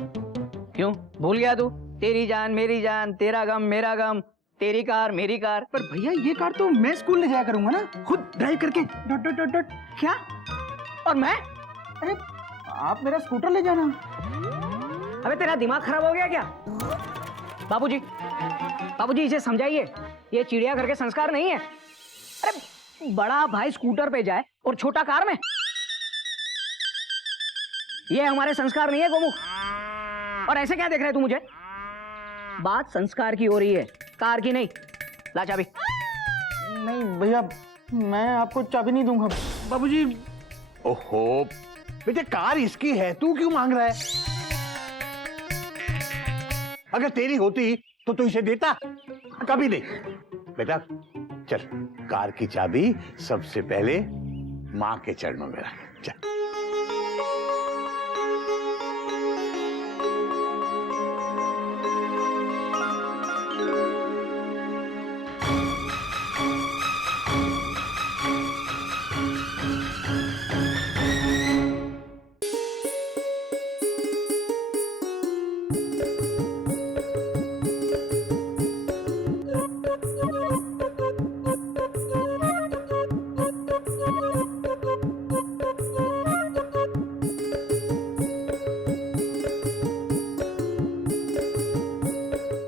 क्यों भूल गया तू? तेरी जान मेरी जान, तेरा गम मेरा गम, तेरी कार मेरी कार। पर भैया ये कार तो मैं स्कूल ले जाया करूंगा ना, खुद ड्राइव करके डॉट डॉट डॉट डॉट। क्या? और मैं? अरे आप मेरा स्कूटर ले जाना। अबे तेरा दिमाग खराब हो गया क्या? बाबूजी, बाबूजी इसे समझाइए, ये चिड़ियाघर के संस्कार नहीं है। अरे बड़ा भाई स्कूटर पे जाए और छोटा कार में, ये हमारे संस्कार नहीं है गोमुख। और ऐसे क्या देख रहे तू मुझे? बात संस्कार की हो रही है, कार की नहीं। ला चाबी। नहीं भैया मैं आपको चाबी नहीं दूंगा। बाबूजी ओहो बेटे, कार इसकी है, तू क्यों मांग रहा है? अगर तेरी होती तो तू इसे देता? कभी नहीं। बेटा चल, कार की चाबी सबसे पहले माँ के चरणों में रख। चल।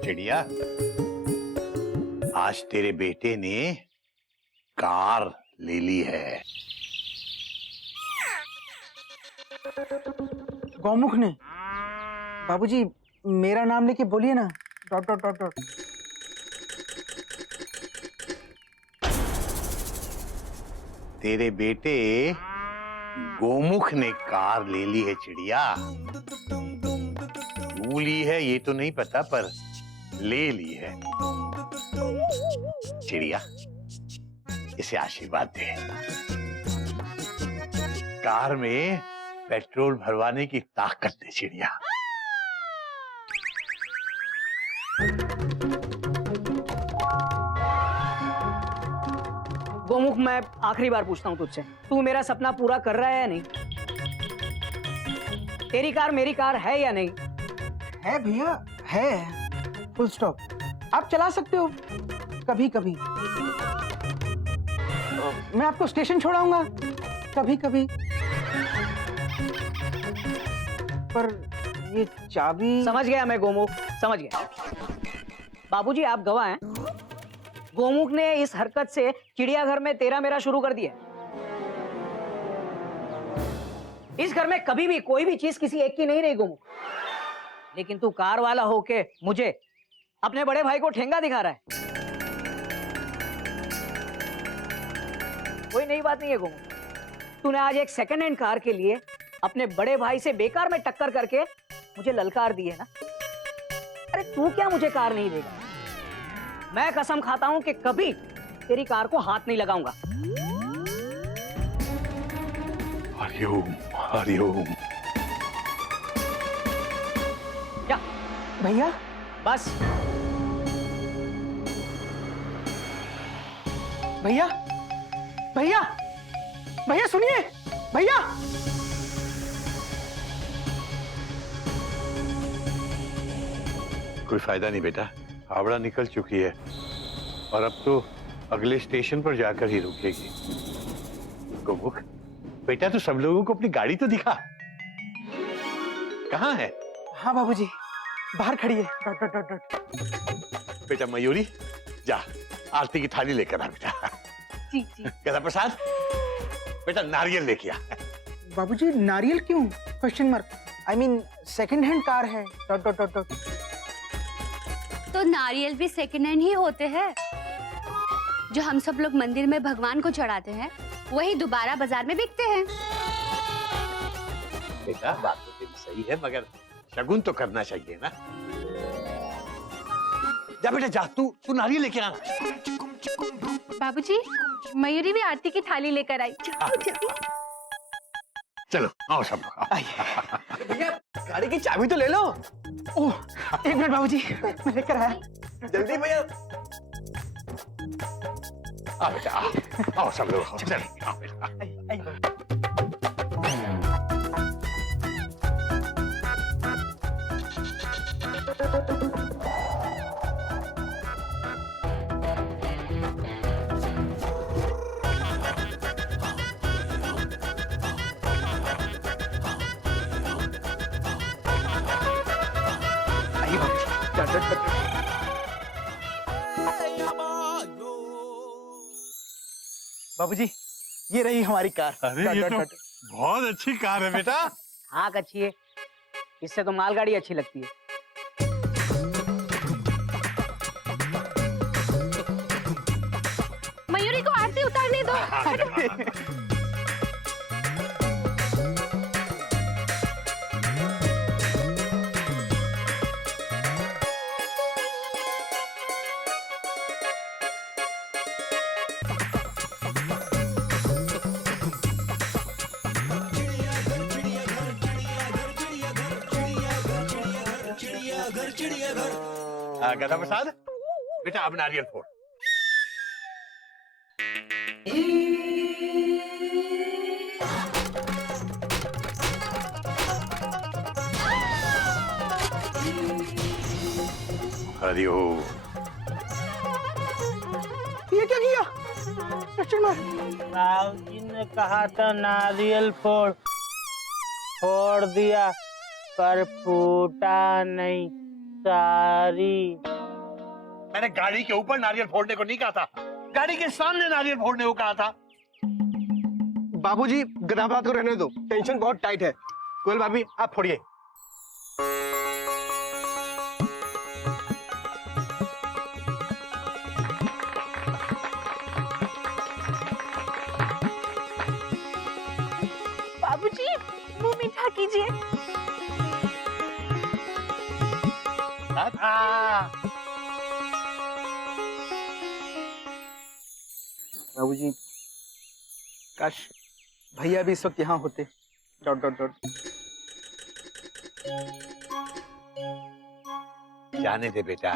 चिड़िया, आज तेरे बेटे ने कार ले ली है। गौमुख ने? बाबूजी मेरा नाम लेके बोलिए ना डॉट डॉट डॉट डॉट। तेरे बेटे गोमुख ने कार ले ली है चिड़िया। क्यों ली है ये तो नहीं पता, पर ले ली है। चिड़िया इसे आशीर्वाद दे। कार में पेट्रोल भरवाने की ताकत दे चिड़िया। गोमुख, मैं आखिरी बार पूछता हूँ तुझसे, तू मेरा सपना पूरा कर रहा है या नहीं? तेरी कार मेरी कार है या नहीं? है भैया है, फुल स्टॉप। आप चला सकते हो कभी कभी। मैं आपको स्टेशन छोड़ाऊंगा कभी कभी। पर ये चाबी। समझ गया मैं गोमुख, समझ गया। बाबूजी आप गवाह हैं। गोमुख ने इस हरकत से चिड़ियाघर में तेरा मेरा शुरू कर दिया। इस घर में कभी भी कोई भी चीज किसी एक की नहीं रही गोमुख। लेकिन तू कार वाला होके मुझे, अपने बड़े भाई को ठेंगा दिखा रहा है। कोई नई बात नहीं है गोमुख। तूने आज एक सेकंड हैंड कार के लिए अपने बड़े भाई से बेकार में टक्कर करके मुझे ललकार दी है ना। अरे तू क्या मुझे कार नहीं देगा? मैं कसम खाता हूं कि कभी तेरी कार को हाथ नहीं लगाऊंगा। हरिओम हरिओम। क्या भैया बस? भैया भैया भैया सुनिए भैया। कोई फायदा नहीं बेटा, हावड़ा निकल चुकी है और अब तो अगले स्टेशन पर जाकर ही रुकेगी। गोमुख बेटा, तो सब लोगों को अपनी गाड़ी तो दिखा। कहाँ है? हाँ बाबूजी बाहर खड़ी है डॉट डॉट डॉट डॉट। बेटा मयूरी जा आरती की थाली लेकर आ बेटा। जी जी। गदा प्रसाद बेटा नारियल लेके आ। बाबूजी नारियल क्यों? Question mark. I mean second hand car है डॉट डॉट डॉट डॉट। तो नारियल भी सेकंड हैंड ही होते हैं। जो हम सब लोग मंदिर में भगवान को चढ़ाते हैं वही दोबारा बाजार में बिकते हैं। बेटा बात तो तेरी सही है, मगर शगुन तो करना चाहिए ना। जा बेटा जा, तू नारियल लेके आ। बाबूजी, मयूरी भी आरती की थाली लेकर आई। चलो आओ सब लोग, आओ। भैया गाड़ी की चाबी तो ले लो। ओह, एक मिनट बाबूजी, मैं लेकर आया। जल्दी भैया। आओ बेटा आओ सब लोग, आओ, चल आओ बेटा। आइए बाबूजी, चल। बाबूजी, ये रही हमारी कार। अरे ये तो बहुत अच्छी कार है बेटा। हाँ अच्छी है, इससे तो मालगाड़ी अच्छी लगती है। मयूरी को आरती उतारने दो। गदा प्रसाद बेटा, अब नारियल फोड़। हरिओम। ये क्या किया? बाबूजी ने कहा था नारियल फोड़, फोड़ दिया पर फूटा नहीं। सारी मैंने गाड़ी के ऊपर नारियल फोड़ने को नहीं कहा था, गाड़ी के सामने नारियल फोड़ने को कहा था। बाबूजी गधा बात को रहने दो, टेंशन बहुत टाइट है। कोयल भाभी आप फोड़िए। बाबूजी, मुंह मीठा कीजिए। बाबूजी, काश भैया भी इस वक्त यहाँ होते। Dot dot dot. जाने दे बेटा,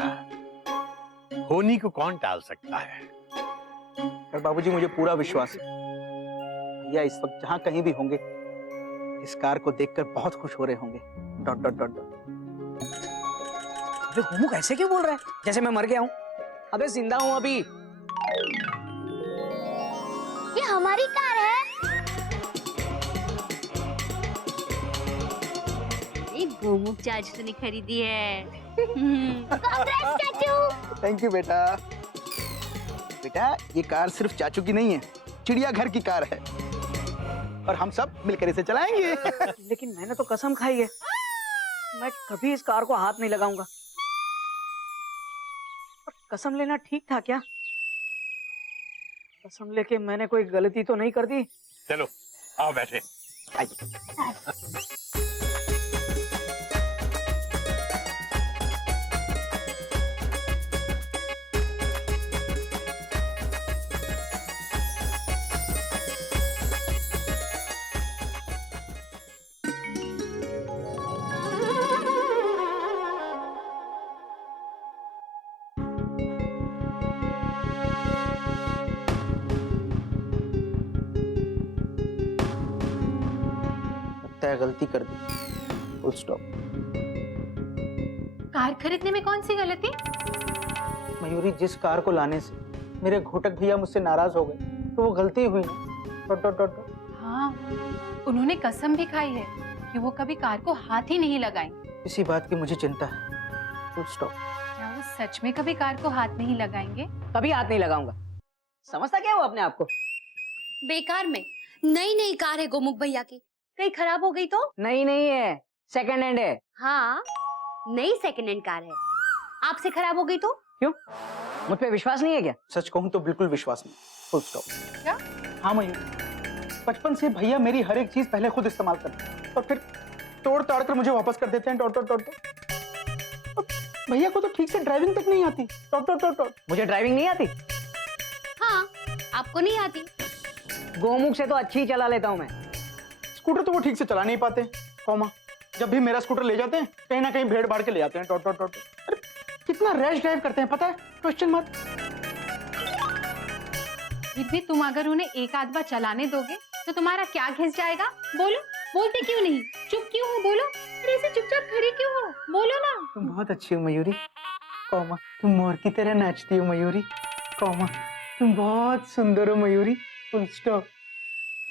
होनी को कौन टाल सकता है। पर बाबूजी मुझे पूरा विश्वास है, भैया इस वक्त जहाँ कहीं भी होंगे इस कार को देखकर बहुत खुश हो रहे होंगे। Dot dot dot dot. अबे गोमुख ऐसे क्यों बोल रहा है, जैसे मैं मर गया हूँ? अबे जिंदा हूँ अभी। ये हमारी कार है। गोमुख चाचू ने खरीदी है। कांग्रेस चाचू। थैंक यू बेटा। बेटा ये कार सिर्फ चाचू की नहीं है, चिड़ियाघर की कार है और हम सब मिलकर इसे चलाएंगे। लेकिन मैंने तो कसम खाई है, मैं कभी इस कार को हाथ नहीं लगाऊंगा। पर कसम लेना ठीक था क्या? कसम लेके मैंने कोई गलती तो नहीं कर दी? चलो आओ बैठे। तय गलती कर दी, फुल स्टॉप। कार खरीदने में कौन सी गलती? मयूरी, जिस कार को लाने से मेरे घोटक भैया मुझसे नाराज हो गए तो वो गलती हुई ना। Dot dot dot dot. हाँ, उन्होंने कसम भी खाई है कि वो कभी कार को हाथ ही नहीं लगाएंगे। इसी बात की मुझे चिंता है, फुल स्टॉप। क्या वो सच में कभी कार को हाथ नहीं लगाएंगे? कभी हाथ नहीं लगाऊंगा। समझता क्या हो अपने आप को? बेकार में नई नई कार है गोमुख भैया की, कहीं खराब हो गई तो? नहीं नहीं है, सेकंड हैंड है। हाँ, नई सेकंड हैंड कार है, आपसे खराब हो गई तो? क्यों, मुझ पे विश्वास नहीं है क्या? सच कहूं तो बिल्कुल विश्वास नहीं, फुल स्टॉप। क्या? हाँ मयूरी, बचपन से भैया मेरी हर एक चीज पहले खुद इस्तेमाल करते हैं और फिर तोड़ ताड़ कर मुझे वापस कर देते हैं। Dot dot dot dot. भैया को तो ठीक से ड्राइविंग तक नहीं आती। Dot dot dot dot. मुझे ड्राइविंग नहीं आती? हाँ, आपको नहीं आती? गोमुख से तो अच्छी ही चला लेता हूँ मैं। स्कूटर तो वो ठीक से चला नहीं पाते, कॉमा जब भी मेरा स्कूटर ले जाते हैं कहीं ना कहीं भेड़ बाढ़ के ले जाते हैं। Dot dot dot. अरे कितना रैश ड्राइव करते हैं पता है? Question mark. फिर भी तुम अगर उन्हें एक आध बार चलाने दोगे तो तुम्हारा क्या घिस जाएगा? बोलो, बोलते क्यों नहीं? चुप क्यों हो? बोलो, अरे ऐसे चुपचाप खड़ी क्यों हो? बोलो ना। तुम बहुत अच्छी हो मयूरी, कॉमा तुम मोर की तरह नाचती हो मयूरी, कॉमा तुम बहुत सुंदर हो मयूरी, फुल स्टॉप।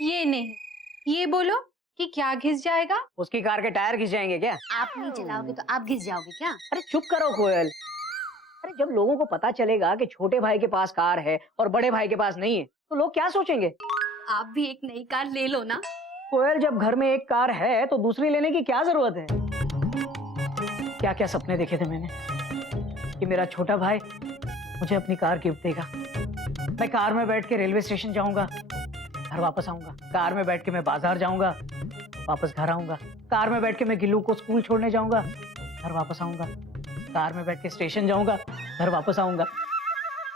ये नहीं, ये बोलो कि क्या घिस जाएगा? उसकी कार के टायर घिस जाएंगे क्या? आप नहीं चलाओगे तो आप घिस जाओगे क्या? अरे चुप करो कोयल। अरे जब लोगों को पता चलेगा कि छोटे भाई के पास कार है और बड़े भाई के पास नहीं है तो लोग क्या सोचेंगे? आप भी एक नई कार ले लो ना। कोयल, जब घर में एक कार है तो दूसरी लेने की क्या जरूरत है? क्या क्या सपने देखे थे मैंने कि मेरा छोटा भाई मुझे अपनी कार गिफ्ट देगा। मैं कार में बैठ के रेलवे स्टेशन जाऊंगा, घर वापस आऊंगा। कार में बैठ के मैं बाजार जाऊंगा, वापस घर आऊंगा। कार में बैठ के मैं गिल्लू को स्कूल छोड़ने जाऊंगा, घर वापस आऊंगा। कार में बैठ के स्टेशन जाऊंगा, घर वापस आऊंगा।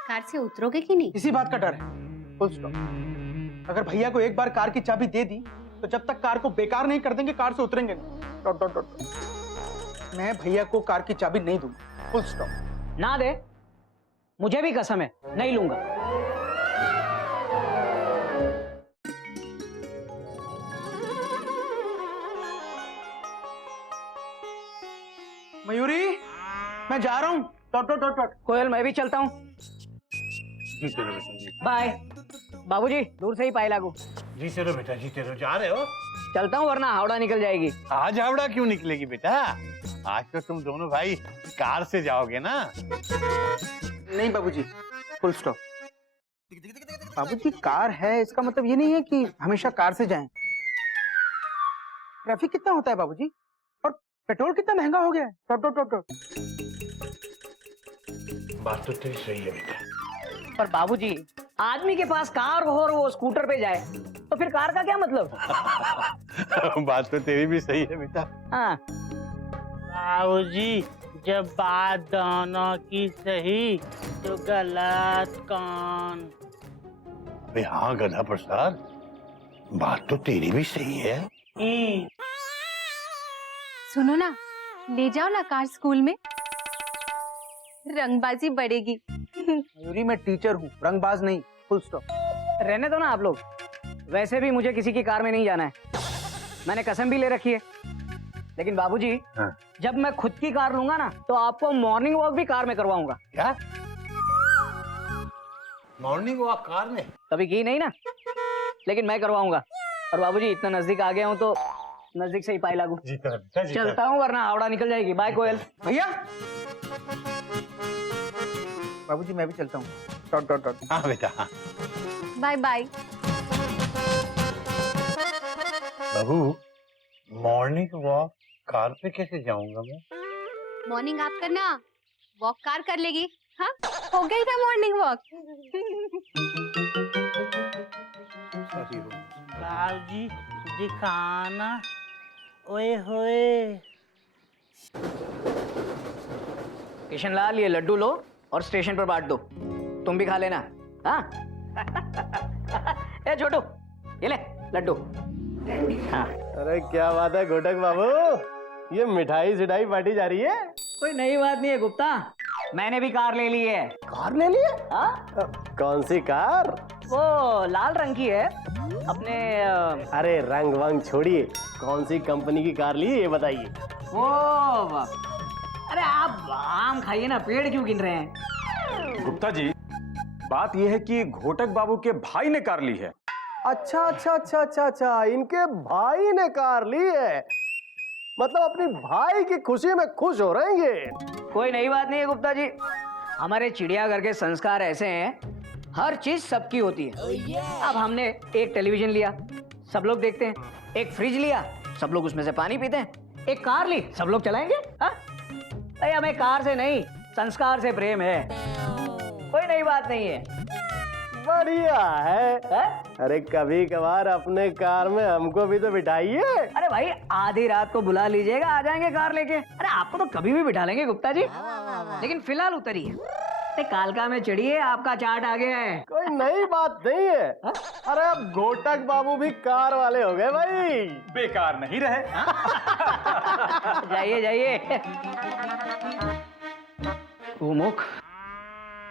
कार से उतरोगे कि नहीं? इसी बात का डर है, फुल स्टॉप। अगर भैया को एक बार कार की चाबी दे दी तो जब तक कार को बेकार नहीं कर देंगे कार से उतरेंगे नहीं। Dot dot dot. मैं भैया को कार की चाबी नहीं दूंगा, फुल स्टॉप। ना दे, मुझे भी कसम है, नहीं लूंगा। मयूरी मैं जा रहा हूँ। Dot dot dot dot. Koyal, मैं भी चलता हूँ। जी चलो बेटा जी। बाय। बाबूजी, दूर से ही पाए लागू। जी चलो बेटा जी चलो। जा रहे हो? चलता हूँ वरना हावड़ा निकल जाएगी। आज हावड़ा क्यों निकलेगी बेटा? आज तो तुम दोनों भाई कार से जाओगे ना। नहीं बाबूजी, फुल स्टॉप। बाबूजी कार है इसका मतलब ये नहीं है कि हमेशा कार से जाएं। ट्रैफिक कितना होता है बाबूजी, और पेट्रोल कितना महंगा हो गया है। Dot dot dot dot. बात तो तेरी सही है बेटा। पर बाबूजी, आदमी के पास कार हो और वो स्कूटर पे जाए तो फिर कार का क्या मतलब? बात तो तेरी भी सही है बेटा। हाँ। बाबूजी, जब बात दोनों की सही तो गलत कौन? अबे हाँ गधा प्रसाद, बात तो तेरी भी सही है। सुनो ना, ले जाओ ना कार स्कूल में, रंगबाजी बढ़ेगी। मयूरी मैं टीचर हूँ, रंगबाज नहीं, फुल स्टॉप। रहने दो ना आप लोग। वैसे भी मुझे किसी की कार में नहीं जाना है, मैंने कसम भी ले रखी है। लेकिन बाबूजी, हाँ। जब मैं खुद की कार लूंगा ना तो आपको मॉर्निंग वॉक भी कार में करवाऊंगा। क्या? मॉर्निंग वॉक कार में? कभी की नहीं ना, लेकिन मैं करवाऊंगा। और बाबूजी, इतना नजदीक आ गया हूँ तो नजदीक से ही पाए लागू। चलता हूँ वरना हावड़ा निकल जाएगी। बाय कोयल। भैया बाबूजी मैं भी चलता हूँ। Dot dot dot. हाँ बेटा हाँ। Bye bye. बाबू, मॉर्निंग वॉक कार पे कैसे जाऊंगा मैं? मॉर्निंग आप करना, वॉक कार कर लेगी। हाँ, हो गई था मॉर्निंग वॉक। बाबूजी दिखाना। ओए होए। किशन लाल, ये लड्डू लो और स्टेशन पर बांट दो। तुम भी खा लेना। हाँ। ए छोटू, ये ले लड्डू। हाँ। अरे क्या बात है घोटक बाबू, ये मिठाई सिठाई बांटी जा रही है? कोई नई बात नहीं है गुप्ता, मैंने भी कार ले ली है। कार ले ली है? हाँ? कौन सी कार? वो लाल रंग की है अपने। अरे रंग वंग छोड़िए, कौन सी कंपनी की कार ली ये बताइए। वो अरे आप आम खाइए ना, पेड़ क्यों गिन रहे हैं? गुप्ता जी, बात यह है कि घोटक बाबू के भाई ने कार ली है। अच्छा अच्छा अच्छा अच्छा अच्छा, इनके भाई ने कार ली है, मतलब अपनी भाई की खुशी में खुश हो रहे हैं ये। कोई नई बात नहीं है गुप्ता जी, हमारे चिड़ियाघर के संस्कार ऐसे हैं, हर चीज सबकी होती है। अब हमने एक टेलीविजन लिया, सब लोग देखते हैं। एक फ्रिज लिया, सब लोग उसमें से पानी पीते हैं। एक कार ली, सब लोग चलाएंगे। हाँ? भाई हमें कार से नहीं, संस्कार से प्रेम है। कोई नई बात नहीं है। बढ़िया है? अरे कभी कभार अपने कार में हमको भी तो बिठाइए। अरे भाई आधी रात को बुला लीजिएगा, आ जाएंगे कार लेके। अरे आपको तो कभी भी बिठा लेंगे गुप्ता जी, लेकिन फिलहाल उतरिए। अरे कालका में चढ़िए, आपका चार्ट आ गया है। कोई नई बात नहीं है। अरे अब घोटक बाबू भी कार वाले हो गए भाई। बेकार नहीं रहे। जाइए जाइए। गोमुख,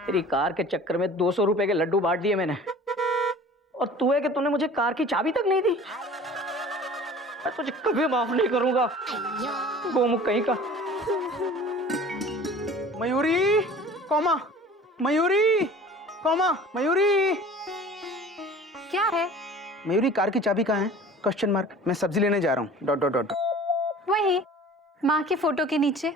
तेरी कार के चक्कर में 200 रुपए के लड्डू बांट दिए मैंने, और तू है कि तूने मुझे कार की चाबी तक नहीं दी। मैं तुझे कभी माफ नहीं करूंगा गोमुख कहीं का। Mayuri comma, Mayuri comma, Mayuri. क्या है? मयूरी कार की चाबी कहाँ है? Question mark. मैं सब्जी लेने जा रहा हूँ। Dot dot dot. वही माँ के फोटो के नीचे।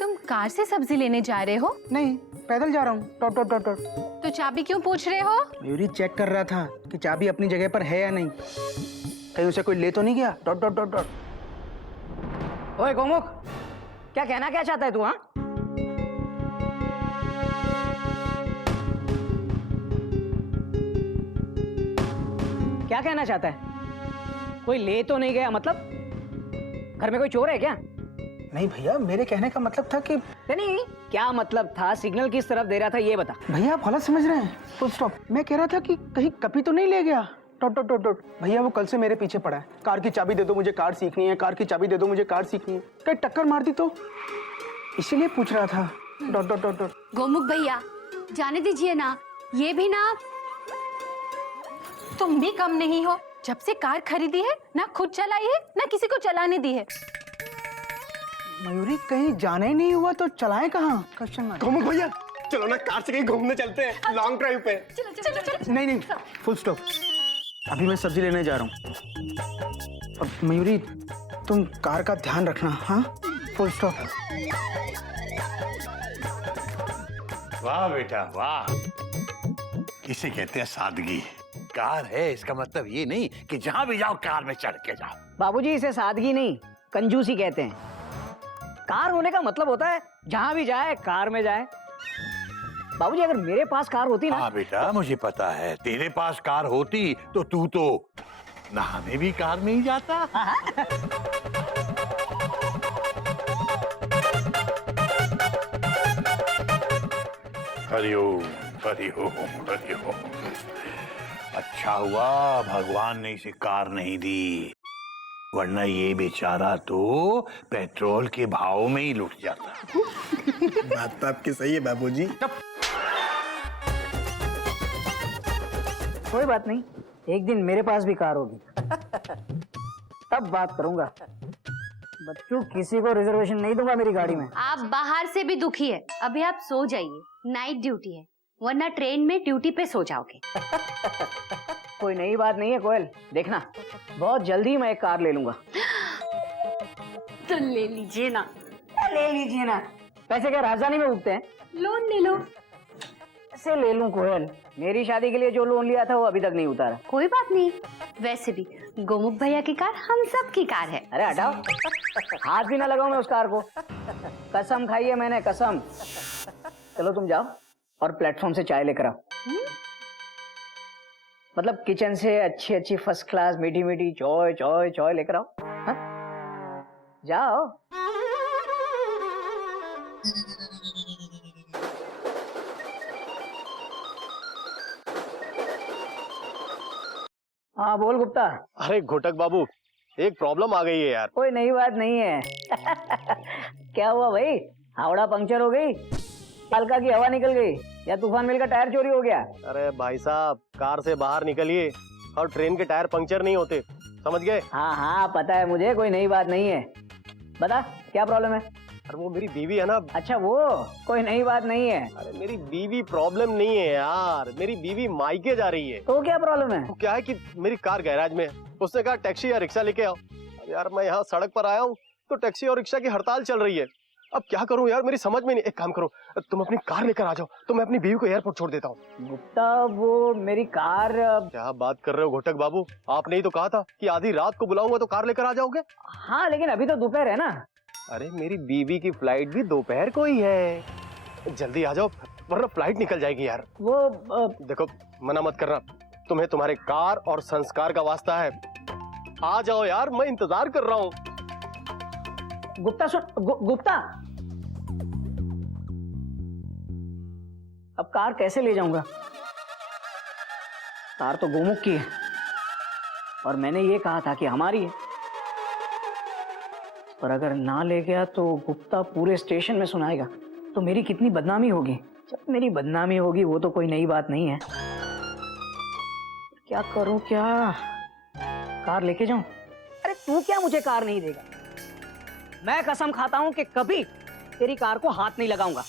तुम कार से सब्जी लेने जा रहे हो? नहीं, पैदल जा रहा हूँ। Dot dot dot dot. तो चाबी क्यों पूछ रहे हो? मयूरी चेक कर रहा था कि चाबी अपनी जगह पर है या नहीं, कहीं उसे कोई ले तो नहीं गया। Dot dot dot dot. ओए गोमुख, क्या कहना क्या चाहता है तू? हाँ, क्या कहना चाहता है? कोई ले तो नहीं गया मतलब? घर में कोई चोर है क्या? नहीं भैया, मेरे कहने का मतलब था कि नहीं, क्या मतलब था? सिग्नल किस तरफ दे रहा था ये बता। भैया आप गलत समझ रहे हैं। Full stop. मैं कह रहा था कि कहीं कपी तो नहीं ले गया। Dot dot dot dot. भैया वो कल से मेरे पीछे पड़ा है। कार की चाबी दे दो, मुझे कार सीखनी है। कार की चाबी दे दो, मुझे कार सीखनी है। कहीं टक्कर मार दी तो इसीलिए पूछ रहा था। Dot dot dot dot. Gomukh भैया जाने दीजिए ना, ये भी ना। तुम भी कम नहीं हो। जब से कार खरीदी है ना खुद चलाई है ना किसी को चलाने दी है। मयूरी कहीं जाना ही नहीं हुआ तो चलाएं कहाँ? Question mark. गोमुख भैया चलो ना कार से कहीं घूमने चलते हैं, लॉन्ग ड्राइव पे। चलो चलो चलो। नहीं नहीं, फुल स्टॉप। अभी मैं सब्जी लेने जा रहा हूँ। अब मयूरी तुम कार का ध्यान रखना। हाँ, फुल स्टॉप। वाह बेटा वाह, इसे कहते हैं सादगी। कार है इसका मतलब ये नहीं कि जहां भी जाओ कार में चढ़ के जाओ। बाबूजी, इसे सादगी नहीं कंजूसी कहते हैं। कार होने का मतलब होता है जहां भी जाए कार में जाए। बाबूजी, अगर मेरे पास कार होती ना। हाँ बेटा, मुझे पता है तेरे पास कार होती तो तू तो नहाने भी कार में ही जाता। हरिओम हरिओम हरिओम। अच्छा हुआ भगवान ने इसे कार नहीं दी, वरना ये बेचारा तो पेट्रोल के भाव में ही लुट जाता। बात तो आपकी सही है बाबूजी। कोई बात नहीं, एक दिन मेरे पास भी कार होगी तब बात करूंगा। बच्चों, किसी को रिजर्वेशन नहीं दूंगा मेरी गाड़ी में। आप बाहर से भी दुखी है, अभी आप सो जाइए, नाइट ड्यूटी है, वरना ट्रेन में ड्यूटी पे सो जाओगे। कोई नई बात नहीं है कोयल, देखना बहुत जल्दी मैं एक कार ले लूंगा। तो ले लीजिए ना। ले लीजिए ना, पैसे क्या राजधानी में उगते हैं? लोन ले लो। ऐसे ले लूं कोयल? मेरी शादी के लिए जो लोन लिया था वो अभी तक नहीं उतारा। कोई बात नहीं, वैसे भी गोमुख भैया की कार हम सब की कार है। अरे हटाओ, हाथ भी ना लगाऊं मैं उस कार को। कसम खाई है मैंने, कसम। चलो तुम जाओ और प्लेटफॉर्म से चाय लेकर आओ। मतलब किचन से अच्छी अच्छी फर्स्ट क्लास मीठी मीठी चाय चाय चाय लेकर आओ। हा? जाओ। हाँ बोल गुप्ता। अरे घोटक बाबू, एक प्रॉब्लम आ गई है यार। कोई नई बात नहीं है। क्या हुआ भाई? हावड़ा पंक्चर हो गई, कालका की हवा निकल गई, या तूफान मिल का टायर चोरी हो गया? अरे भाई साहब, कार से बाहर निकलिए और ट्रेन के टायर पंक्चर नहीं होते, समझ गए? हाँ हाँ पता है मुझे, कोई नई बात नहीं है। बता क्या प्रॉब्लम है? अरे वो मेरी बीवी है ना। अच्छा वो, कोई नई बात नहीं है। अरे मेरी बीवी प्रॉब्लम नहीं है यार, मेरी बीवी मायके जा रही है। तो क्या प्रॉब्लम है? वो क्या है कि मेरी कार गैराज में है, उसने कहा टैक्सी या रिक्शा लेके आओ। अब यार मैं यहाँ सड़क पर आया हूँ तो टैक्सी और रिक्शा की हड़ताल चल रही है। अब क्या करूँ यार, मेरी समझ में नहीं। एक काम करो, तुम अपनी कार लेकर आ जाओ, तो मैं अपनी बीवी को एयरपोर्ट छोड़ देता हूँ। गुप्ता, वो मेरी कार। क्या बात कर रहे हो घोटक बाबू, आपने ही तो कहा था कि आधी रात को बुलाऊंगा तो कार लेकर आ जाओगे। हाँ लेकिन अभी तो दोपहर है ना। अरे मेरी बीवी की फ्लाइट भी दोपहर को ही है, जल्दी आ जाओ, वरना फ्लाइट निकल जाएगी यार। वो देखो, मना मत करना, तुम्हें तुम्हारे कार और संस्कार का वास्ता है। आ जाओ यार, मैं इंतजार कर रहा हूँ। गुप्ता गुप्ता, अब कार कैसे ले जाऊंगा? कार तो गोमुख की है और मैंने ये कहा था कि हमारी है, पर अगर ना ले गया तो गुप्ता पूरे स्टेशन में सुनाएगा, तो मेरी कितनी बदनामी होगी। जब मेरी बदनामी होगी वो तो कोई नई बात नहीं है। क्या करूं, क्या कार लेके जाऊं? अरे तू क्या मुझे कार नहीं देगा? मैं कसम खाता हूं कि कभी तेरी कार को हाथ नहीं लगाऊंगा।